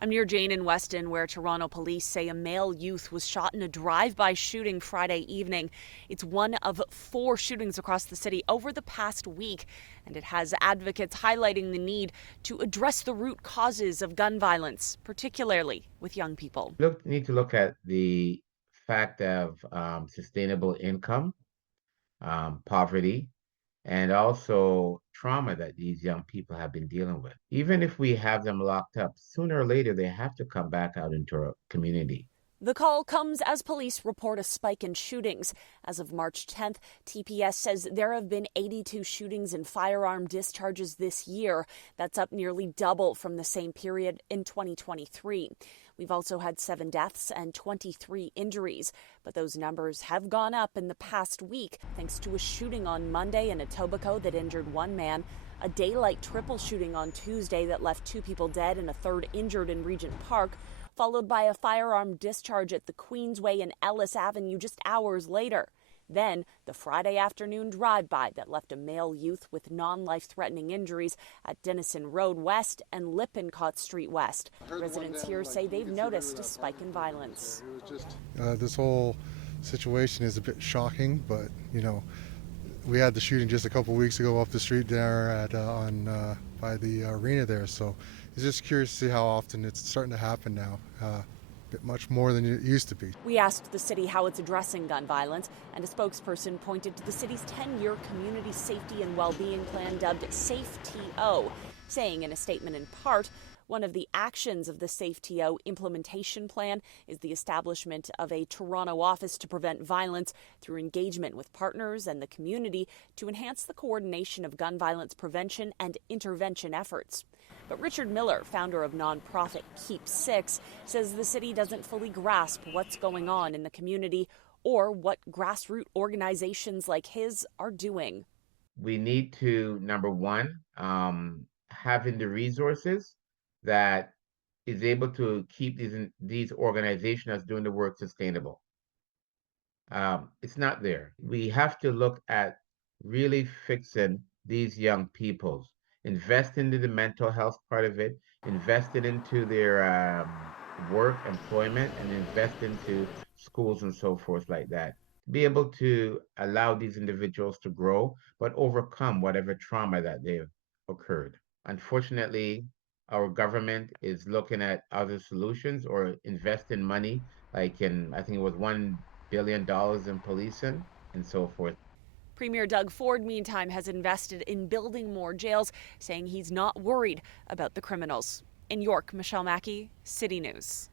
I'm near Jane in Weston, where Toronto police say a male youth was shot in a drive-by shooting Friday evening. It's one of 4 shootings across the city over the past week, and it has advocates highlighting the need to address the root causes of gun violence, particularly with young people. Need to look at the fact of sustainable income, poverty, and also trauma that these young people have been dealing with. Even if we have them locked up, sooner or later they have to come back out into our community. The call comes as police report a spike in shootings. As of March 10th, TPS says there have been 82 shootings and firearm discharges this year. That's up nearly double from the same period in 2023. We've also had 7 deaths and 23 injuries, but those numbers have gone up in the past week thanks to a shooting on Monday in Etobicoke that injured 1 man, a daylight triple shooting on Tuesday that left 2 people dead and a third injured in Regent Park, followed by a firearm discharge at the Queensway and Ellis Avenue just hours later. Then, the Friday afternoon drive-by that left a male youth with non-life-threatening injuries at Denison Road West and Lippincott Street West. Residents here say they've noticed a spike in violence. This whole situation is a bit shocking, but, we had the shooting just a couple weeks ago up the street there by the arena there, so it's just curious to see how often it's starting to happen now. Bit much more than it used to be. We asked the city how it's addressing gun violence, and a spokesperson pointed to the city's 10-year community safety and well-being plan dubbed SAFE-TO, saying in a statement in part, one of the actions of the SAFE-TO implementation plan is the establishment of a Toronto office to prevent violence through engagement with partners and the community to enhance the coordination of gun violence prevention and intervention efforts. But Richard Miller, founder of nonprofit Keep Six, says the city doesn't fully grasp what's going on in the community or what grassroots organizations like his are doing. We need to, number one, having the resources that is able to keep these organizations that's doing the work sustainable. It's not there. We have to look at really fixing these young people's, invest into the mental health part of it, invested into their work, employment, and invest into schools and so forth like that. Be able to allow these individuals to grow, but overcome whatever trauma that they've occurred. Unfortunately, our government is looking at other solutions or investing money, like in, I think it was $1 billion in policing and so forth. Premier Doug Ford, meantime, has invested in building more jails, saying he's not worried about the criminals. In York, Michelle Mackey, City News.